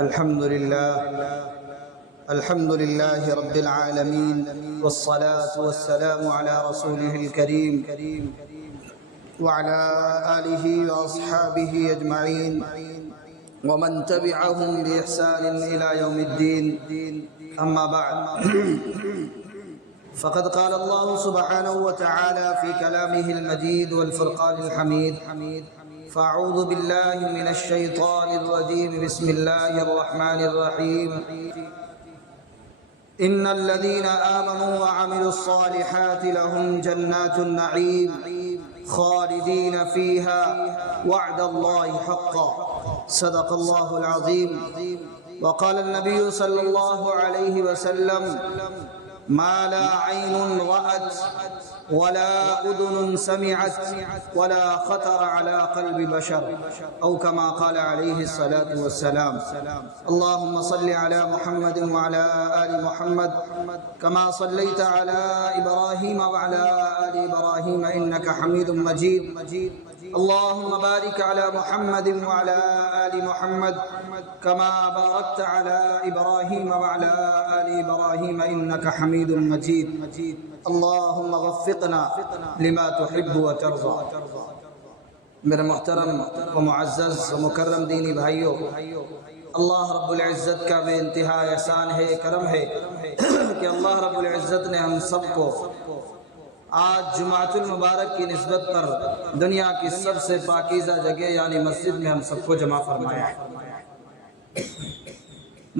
الحمد لله رب العالمين، والصلاة والسلام على رسوله الكريم وعلى آله وأصحابه أجمعين ومن تبعهم بإحسان إلى يوم الدين. أما بعد، فقد قال الله سبحانه وتعالى في كلامه المجيد والفرقان الحميد: فأعوذ بالله من الشيطان الرجيم، بسم الله الرحمن الرحيم. إن الذين آمنوا وعملوا الصالحات لهم جنات النعيم خالدين فيها وعد الله حقا. صدق الله العظيم. وقال النبي صلى الله عليه وسلم: ما لا عين رأت ولا أذن سمعت ولا خطر على قلب بشر، أو كما قال عليه الصلاة والسلام. اللهم صل على محمد وعلى آل محمد كما صليت على إبراهيم وعلى آل إبراهيم إنك حميد مجيد. اللهم بارك على محمد وعلى آل محمد كما باركت على إبراهيم وعلى آل إبراهيم إنك حميد مجيد. اللهم وفقنا لما تحب وترضى. میرے محترم و معزز و مکرم دینی بھائیوں، اللہ رب العزت کا بے انتہا احسان ہے، کرم ہے کہ اللہ رب العزت نے ہم سب کو آج جمعۃ المبارک کی نسبت پر دنیا کی سب سے پاکیزہ جگہ یعنی مسجد میں ہم سب کو جمع فرمایا ہے.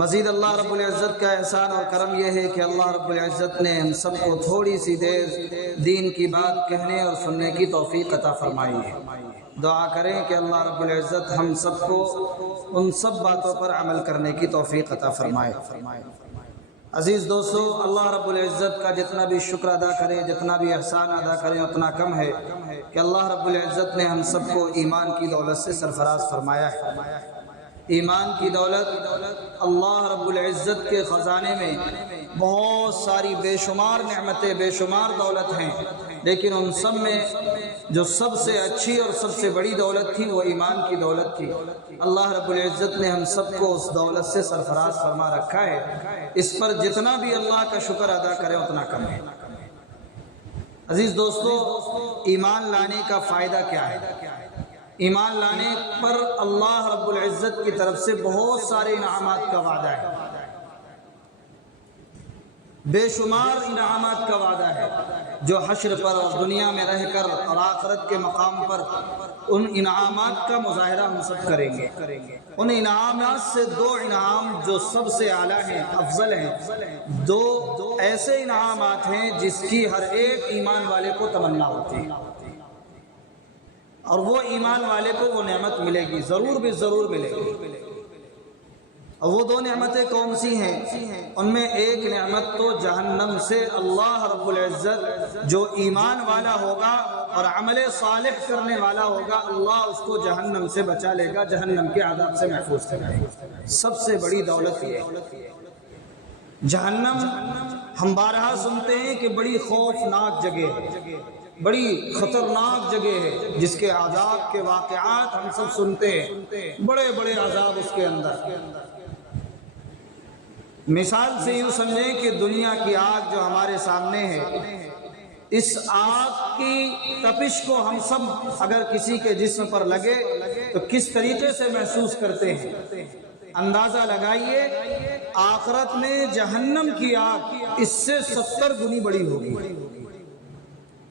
مزید اللہ رب العزت کا احسان اور کرم یہ ہے کہ اللہ رب العزت نے ہم سب کو تھوڑی سی دیر دین کی بات کہنے اور سننے کی توفیق عطا فرمائی ہے. دعا کریں کہ اللہ رب العزت ہم سب کو ان سب باتوں پر عمل کرنے کی توفیق عطا فرمائے. عزیز دوستو، اللہ رب العزت کا جتنا بھی شکر ادا کریں، جتنا بھی احسان ادا کریں اتنا کم ہے کہ اللہ رب العزت نے ہم سب کو ایمان کی دولت سے سرفراز فرمایا ہے. ایمان کی دولت، اللہ رب العزت کے خزانے میں بہت ساری بے شمار نعمتیں، بے شمار دولت ہیں، لیکن ان سب میں جو سب سے اچھی اور سب سے بڑی دولت تھی وہ ایمان کی دولت تھی. اللہ رب العزت نے ہم سب کو اس دولت سے سرفراز فرما رکھا ہے. اس پر جتنا بھی اللہ کا شکر ادا کرے اتنا کم ہے. عزیز دوستو، ایمان لانے کا فائدہ کیا ہے؟ ایمان لانے پر اللہ رب العزت کی طرف سے بہت سارے انعامات کا وعدہ ہے، بے شمار انعامات کا وعدہ ہے جو حشر پر اور دنیا میں رہ کر اور آخرت کے مقام پر ان انعامات کا مظاہرہ ہم سب کریں گے. ان انعامات سے دو انعام جو سب سے اعلیٰ ہیں، افضل ہیں، دو ایسے انعامات ہیں جس کی ہر ایک ایمان والے کو تمنا ہوتی ہے، اور وہ ایمان والے کو وہ نعمت ملے گی، ضرور بھی ضرور ملے گی. اور وہ دو نعمتیں کون سی ہیں؟ ان میں ایک نعمت تو جہنم سے اللہ رب العزت جو ایمان والا ہوگا اور عمل صالح کرنے والا ہوگا، اللہ اس کو جہنم سے بچا لے گا، جہنم کے عذاب سے محفوظ کرے گا. سب سے بڑی دولت یہ ہے. جہنم ہم بارہا سنتے ہیں کہ بڑی خوفناک جگہ ہے، بڑی خطرناک جگہ ہے، جس کے عذاب کے واقعات ہم سب سنتے ہیں، بڑے بڑے عذاب اس کے اندر. مثال سے یوں سمجھیں کہ دنیا کی آگ جو ہمارے سامنے ہے، اس آگ کی تپش کو ہم سب اگر کسی کے جسم پر لگے تو کس طریقے سے محسوس کرتے ہیں؟ اندازہ لگائیے، آخرت میں جہنم کی آگ اس سے 70 گنی بڑی ہوگی.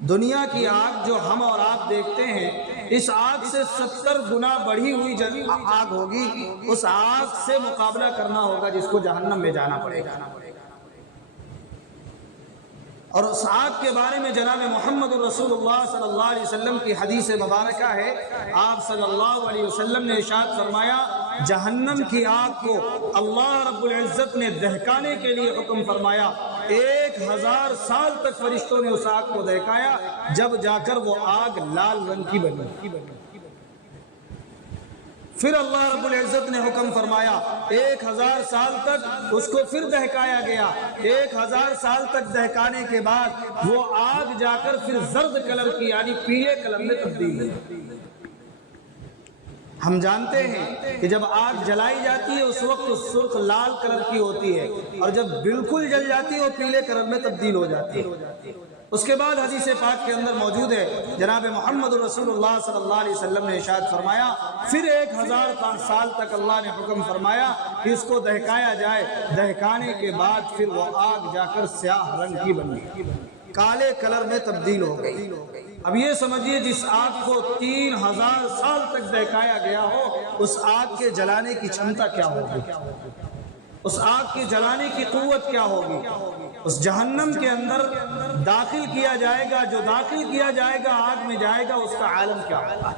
دنیا کی آگ جو ہم اور آپ دیکھتے ہیں، اس آگ سے 70 گنا بڑھی ہوئی آگ ہوگی. اس آگ سے مقابلہ کرنا ہوگا جس کو جہنم میں جانا پڑے گا. اور اس آگ کے بارے میں جناب محمد رسول اللہ صلی اللہ علیہ وسلم کی حدیث مبارکہ ہے. آپ صلی اللہ علیہ وسلم نے ارشاد فرمایا، جہنم کی آگ کو اللہ رب العزت نے دہکانے کے لیے حکم فرمایا. 1000 سال تک فرشتوں نے اس آگ کو دہکایا، جب جا کر وہ آگ لال رنگ کی بنی. پھر اللہ رب العزت نے حکم فرمایا 1000 سال تک اس کو پھر دہکایا گیا. 1000 سال تک دہکانے کے بعد وہ آگ جا کر پھر زرد کلر کی یعنی پیلے کلر میں تبدیل ہوئی. ہم جانتے ہیں کہ جب آگ جلائی جاتی ہے اس وقت سرخ لال کلر کی ہوتی ہے، اور جب بالکل جل جاتی ہے وہ پیلے کلر میں تبدیل ہو جاتی ہے۔ اس کے بعد حدیث پاک کے اندر موجود ہے، جناب محمد رسول اللہ صلی اللہ علیہ وسلم نے ارشاد فرمایا، پھر 1000 سال تک اللہ نے حکم فرمایا کہ اس کو دہکایا جائے، دہکانے کے بعد پھر وہ آگ جا کر سیاہ رنگ کی بن گئی، کالے کلر میں تبدیل ہو گئی۔ اب یہ سمجھیے جس آگ کو 3000 سال تک دہکایا گیا ہو، اس آگ کے جلانے کی چھمتا کیا ہوگی، اس آگ کے جلانے کی قوت کیا ہوگی۔ اس جہنم کے اندر داخل کیا جائے گا، جو داخل کیا جائے گا آگ میں جائے گا، اس کا عالم کیا ہوگا۔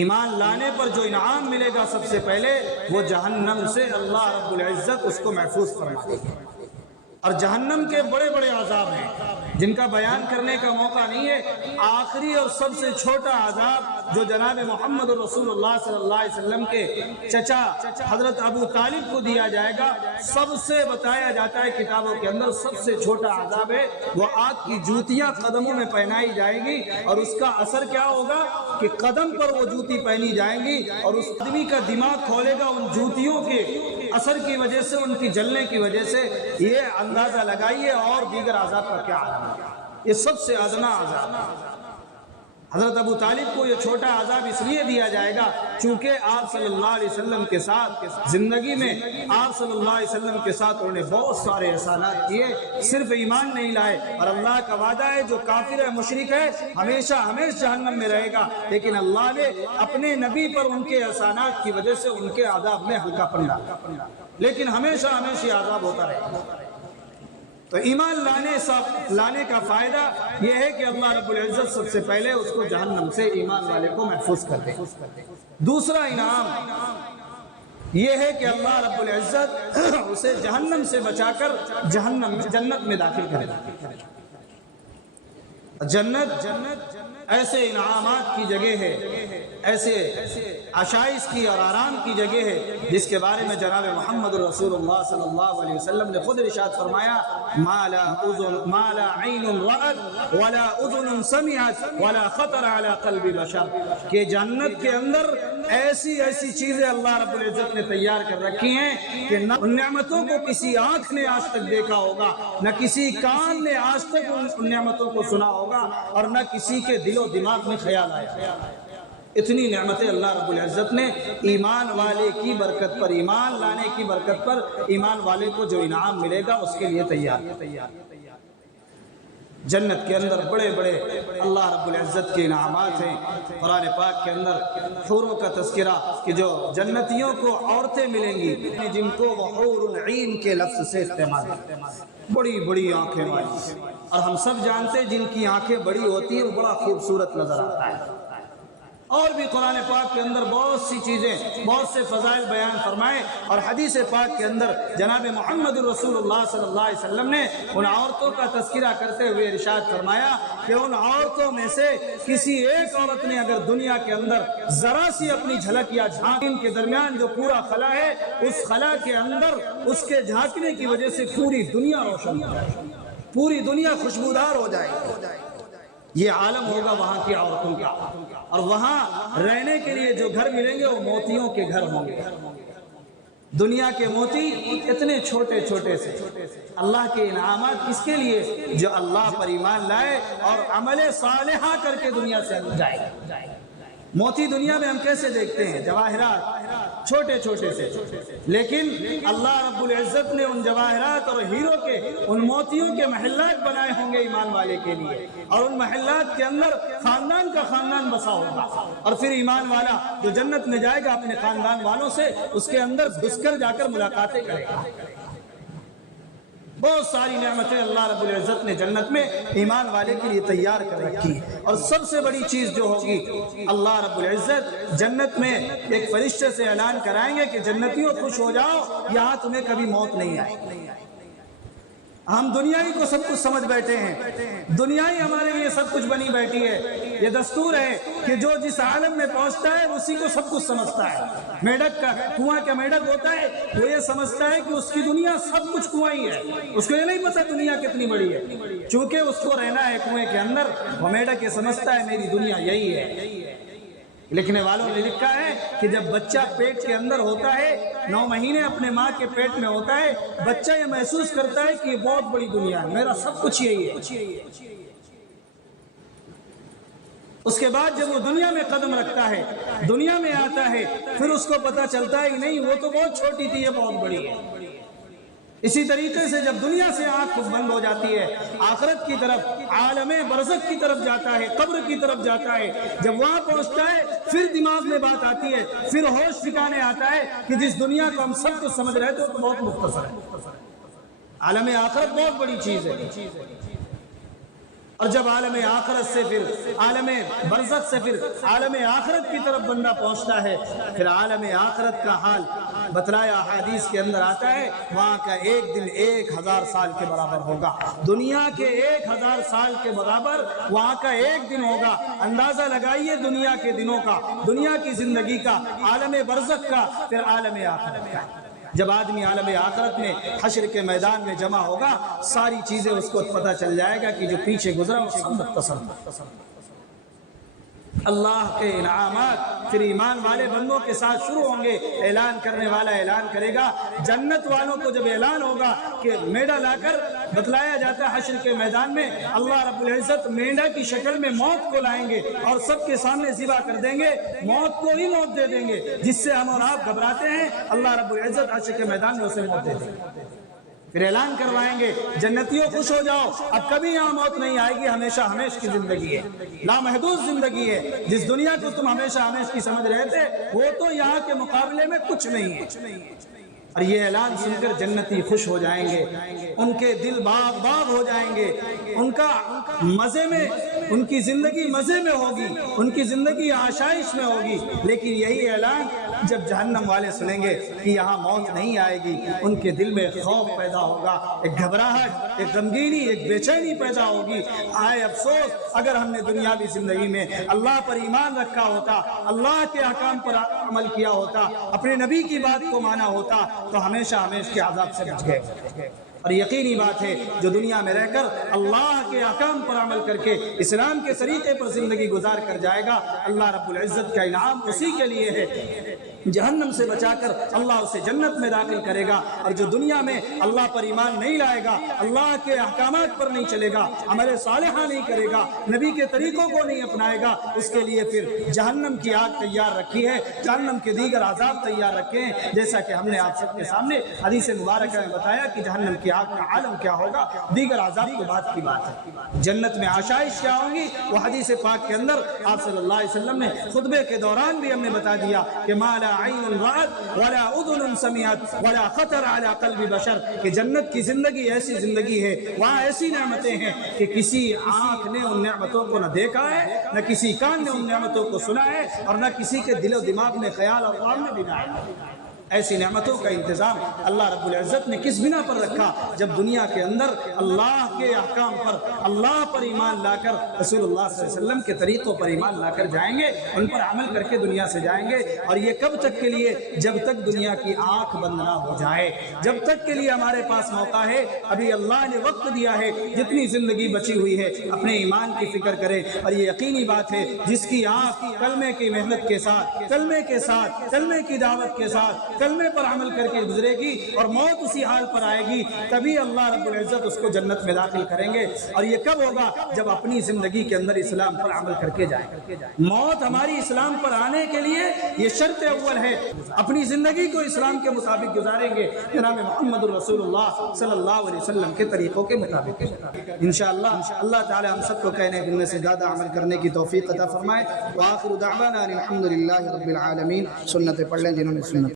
ایمان لانے پر جو انعام ملے گا سب سے پہلے وہ جہنم سے اللہ رب العزت اس کو محفوظ فرما دے گا۔ اور جہنم کے بڑے بڑے عذاب ہیں جن کا بیان کرنے کا موقع نہیں ہے۔ آخری اور سب سے چھوٹا عذاب جو جناب محمد رسول اللہ صلی اللہ علیہ وسلم کے چچا حضرت ابو طالب کو دیا جائے گا، سب سے بتایا جاتا ہے کتابوں کے اندر سب سے چھوٹا عذاب ہے، وہ آگ کی جوتیاں قدموں میں پہنائی جائے گی، اور اس کا اثر کیا ہوگا کہ قدم پر وہ جوتی پہنی جائیں گی، اور اس آدمی کا دماغ کھولے گا ان جوتیوں کے اثر کی وجہ سے، ان کی جلنے کی وجہ سے۔ یہ اندازہ لگائیے اور دیگر عذاب کا کیا عالم ہے۔ یہ سب سے ادنا عذاب ہے۔ حضرت ابو طالب کو یہ چھوٹا عذاب اس لیے دیا جائے گا چونکہ آپ صلی اللہ علیہ وسلم کے ساتھ زندگی میں آپ صلی اللہ علیہ وسلم کے ساتھ انہوں نے بہت سارے احسانات کیے، صرف ایمان نہیں لائے، اور اللہ کا وعدہ ہے جو کافر ہے مشرک ہے ہمیشہ ہمیشہ جہنم میں رہے گا، لیکن اللہ نے اپنے نبی پر ان کے احسانات کی وجہ سے ان کے عذاب میں ہلکا پن ڈالا، لیکن ہمیشہ ہمیشہ عذاب ہوتا رہے گا۔ تو ایمان لانے کا فائدہ یہ ہے کہ اللہ رب العزت سب سے پہلے اس کو جہنم سے ایمان والے کو محفوظ کر دے۔ دوسرا انعام یہ ہے کہ اللہ رب العزت اسے جہنم سے بچا کر جنت میں داخل کرے گا۔ جنت ایسے انعامات کی جگہ ہے، ایسے عشائش کی اور آرام کی جگہ ہے جس کے بارے میں جناب محمد رسول اللہ صلی اللہ علیہ وسلم نے خود ارشاد فرمایا، ما لا عین رأت ولا اذن سمعت ولا خطر على قلب بشر، کہ جنت کے اندر ایسی ایسی چیزیں اللہ رب العزت نے تیار کر رکھی ہیں کہ نہ ان نعمتوں کو کسی آنکھ نے آج تک دیکھا ہوگا، نہ کسی کان نے آج تک ان نعمتوں کو سنا ہوگا، اور نہ کسی کے دل و دماغ میں خیال آیا۔ اتنی نعمتیں اللہ رب العزت نے ایمان والے کی برکت پر، ایمان لانے کی برکت پر، ایمان والے کو جو انعام ملے گا اس کے لیے تیار۔ جنت کے اندر بڑے بڑے اللہ رب العزت کے انعامات ہیں۔ قرآن پاک کے اندر حوروں کا تذکرہ کہ جو جنتیوں کو عورتیں ملیں گی جن کو وہ حور العین کے لفظ سے استعمال ہے، بڑی بڑی آنکھیں والی، اور ہم سب جانتے ہیں جن کی آنکھیں بڑی ہوتی ہیں وہ بڑا خوبصورت نظر آتا ہے۔ اور بھی قرآن پاک کے اندر بہت سی چیزیں، بہت سے فضائل بیان فرمائے، اور حدیث پاک کے اندر جناب محمد رسول اللہ صلی اللہ علیہ وسلم نے ان عورتوں کا تذکرہ کرتے ہوئے ارشاد فرمایا کہ ان عورتوں میں سے کسی ایک عورت نے اگر دنیا کے اندر ذرا سی اپنی جھلک یا جھانک کے درمیان جو پورا خلا ہے، اس خلا کے اندر اس کے جھانکنے کی وجہ سے پوری دنیا روشن ہو جائے، پوری دنیا خوشبودار ہو جائے۔ یہ عالم ہوگا وہاں کی عورتوں کا، اور وہاں رہنے کے لیے جو گھر ملیں گے وہ موتیوں کے گھر ہوں گے۔ دنیا کے موتی اتنے چھوٹے چھوٹے سے، اللہ کے انعامات کس کے لیے؟ جو اللہ پر ایمان لائے اور عمل صالحہ کر کے دنیا سے جائے۔ موتی دنیا میں ہم کیسے دیکھتے ہیں؟ جواہرات چھوٹے چھوٹے سے، لیکن اللہ رب العزت نے ان جواہرات اور ہیرو کے ان موتیوں کے محلات بنائے ہوں گے ایمان والے کے لیے، اور ان محلات کے اندر خاندان کا خاندان بسا ہوگا، اور پھر ایمان والا جو جنت میں جائے گا اپنے خاندان والوں سے اس کے اندر گھس کر جا کر ملاقاتیں کرے گا۔ بہت ساری نعمتیں اللہ رب العزت نے جنت میں ایمان والے کے لیے تیار کر رکھی ہے۔ اور سب سے بڑی چیز جو ہوگی، اللہ رب العزت جنت میں ایک فرشتے سے اعلان کرائیں گے کہ جنتیوں خوش ہو جاؤ، یہاں تمہیں کبھی موت نہیں آئے گی۔ ہم دنیائی کو سب کچھ سمجھ بیٹھے ہیں، دنیائی ہمارے لیے سب کچھ بنی بیٹھی ہے۔ یہ دستور ہے کہ جو جس عالم میں پہنچتا ہے اسی کو سب کچھ سمجھتا ہے۔ میڈک کا کنواں کا میڈک ہوتا ہے، وہ یہ سمجھتا ہے کہ اس کی دنیا سب کچھ کنواں ہی ہے، اس کو یہ نہیں پتا دنیا کتنی بڑی ہے، چونکہ اس کو رہنا ہے کنویں کے اندر، وہ میڈک یہ سمجھتا ہے میری دنیا یہی ہے۔ لکھنے والوں نے لکھا ہے کہ جب بچہ پیٹ کے اندر ہوتا ہے، 9 مہینے اپنے ماں کے پیٹ میں ہوتا ہے، بچہ یہ محسوس کرتا ہے کہ یہ بہت بڑی دنیا ہے، میرا سب کچھ یہی ہے۔ اس کے بعد جب وہ دنیا میں قدم رکھتا ہے، دنیا میں آتا ہے، پھر اس کو پتہ چلتا ہے کہ نہیں، وہ تو بہت چھوٹی تھی، یہ بہت بڑی ہے۔ اسی طریقے سے جب دنیا سے آنکھ بند ہو جاتی ہے، آخرت کی طرف، عالم برزخ کی طرف جاتا ہے، قبر کی طرف جاتا ہے، جب وہاں پہنچتا ہے پھر دماغ میں بات آتی ہے، پھر ہوش ٹھکانے آتا ہے کہ جس دنیا کو ہم سب کچھ سمجھ رہے تھے وہ تو بہت مختصر ہے۔ عالم آخرت بہت بڑی چیز ہے، اور جب عالم آخرت سے پھر عالم برزخ سے پھر عالم آخرت کی طرف بندہ پہنچتا ہے، پھر عالم آخرت کا حال بتلایا حدیث کے اندر آتا ہے، وہاں کا ایک دن 1000 سال کے برابر ہوگا، دنیا کے 1000 سال کے برابر وہاں کا ایک دن ہوگا۔ اندازہ لگائیے دنیا کے دنوں کا، دنیا کی زندگی کا، عالم برزخ کا، پھر عالم آخرت کا۔ جب آدمی عالم آخرت میں حشر کے میدان میں جمع ہوگا، ساری چیزیں اس کو پتہ چل جائے گا کہ جو پیچھے گزرا وہ سب مختصر۔ اللہ کے انعامات پھر ایمان والے بندوں کے ساتھ شروع ہوں گے۔ اعلان کرنے والا اعلان کرے گا، جنت والوں کو جب اعلان ہوگا کہ میڈا لا کر بتلایا جاتا ہے حشر کے میدان میں، اللہ رب العزت مینڈا کی شکل میں موت کو لائیں گے اور سب کے سامنے ذبح کر دیں گے، موت کو ہی موت دے دیں گے جس سے ہم اور آپ گھبراتے ہیں، اللہ رب العزت حشر کے میدان میں اسے موت دے دیں گے۔ پھر اعلان کروائیں گے، جنتیوں خوش ہو جاؤ، اب کبھی یہاں موت نہیں آئے گی، ہمیشہ ہمیش کی زندگی ہے، لامحدود زندگی ہے۔ جس دنیا کو تم ہمیشہ ہمیش کی سمجھ رہے تھے وہ تو یہاں کے مقابلے میں کچھ نہیں ہے۔ اور یہ اعلان سن کر جنتی خوش ہو جائیں گے، ان کے دل باغ باغ ہو جائیں گے، ان کا مزے میں، ان کی زندگی مزے میں ہوگی، ان کی زندگی آشائش میں ہوگی۔ لیکن یہی اعلان جب جہنم والے سنیں گے کہ یہاں موت نہیں آئے گی، ان کے دل میں خوف پیدا ہوگا، ایک گھبراہٹ، ایک غمگینی، ایک بے چینی پیدا ہوگی۔ آئے افسوس، اگر ہم نے دنیاوی زندگی میں اللہ پر ایمان رکھا ہوتا، اللہ کے احکام پر عمل کیا ہوتا، اپنے نبی کی بات کو مانا ہوتا تو ہمیشہ ہمیشہ کے عذاب سے بچ گئے۔ اور یقینی بات ہے جو دنیا میں رہ کر اللہ کے احکام پر عمل کر کے اسلام کے طریقے پر زندگی گزار کر جائے گا، اللہ رب العزت کا انعام اسی کے لیے ہے، جہنم سے بچا کر اللہ اسے جنت میں داخل کرے گا۔ اور جو دنیا میں اللہ پر ایمان نہیں لائے گا، اللہ کے احکامات پر نہیں چلے گا، عمل صالحہ نہیں کرے گا، نبی کے طریقوں کو نہیں اپنائے گا، اس کے لیے پھر جہنم کی آگ تیار رکھی ہے، جہنم کے دیگر عذاب تیار رکھے ہیں، جیسا کہ ہم نے آپ سب کے سامنے حدیث مبارکہ میں بتایا کہ جہنم کی آگ کا عالم کیا ہوگا، دیگر عذاب کے بعد کی بات ہے۔ جنت میں آشائش کیا ہوں گی وہ حدیث پاک کے اندر آپ صلی اللہ علیہ وسلم نے خطبے کے دوران بھی ہم نے بتا دیا کہ ما لا عین رأت ولا اذن سمعت ولا خطر على قلب بشر، کہ جنت کی زندگی ایسی زندگی ہے، وہاں ایسی نعمتیں ہیں کہ کسی آنکھ نے ان نعمتوں کو نہ دیکھا ہے، نہ کسی کان نے ان نعمتوں کو سنا ہے، اور نہ کسی کے دل و دماغ میں خیال اور خیال میں بھی نہ آیا۔ ایسی نعمتوں کا انتظام اللہ رب العزت نے کس بنا پر رکھا؟ جب دنیا کے اندر اللہ کے احکام پر، اللہ پر ایمان لا کر، رسول اللہ صلی اللہ علیہ وسلم کے طریقوں پر ایمان لا کر جائیں گے، ان پر عمل کر کے دنیا سے جائیں گے۔ اور یہ کب تک کے لیے؟ جب تک دنیا کی آنکھ بند نہ ہو جائے، جب تک کے لیے ہمارے پاس موقع ہے، ابھی اللہ نے وقت دیا ہے، جتنی زندگی بچی ہوئی ہے اپنے ایمان کی فکر کریں۔ اور یہ یقینی بات ہے جس کی آنکھ کلمے کی محنت کے ساتھ، کلمے کے ساتھ، کلمے کی دعوت کے ساتھ، کلمے پر عمل کر کے گزرے گی اور موت اسی حال پر آئے گی، تبھی اللہ رب العزت اس کو جنت میں داخل کریں گے۔ اور یہ کب ہوگا؟ جب اپنی زندگی کے اندر اسلام پر عمل کر کے جائیں۔ موت ہماری اسلام پر آنے کے لیے یہ شرط اول ہے، اپنی زندگی کو اسلام کے مطابق گزاریں گے، جناب محمد الرسول اللہ صلی اللہ علیہ وسلم کے طریقوں کے مطابق۔ انشاءاللہ اللہ تعالی ہم سب کو کہنے دن میں سے زیادہ عمل کرنے کی توفیق عطا فرمائے۔ وآخر دعوانا الحمد للہ رب العالمین۔ سنت پڑھ لیں جنہوں نے سنت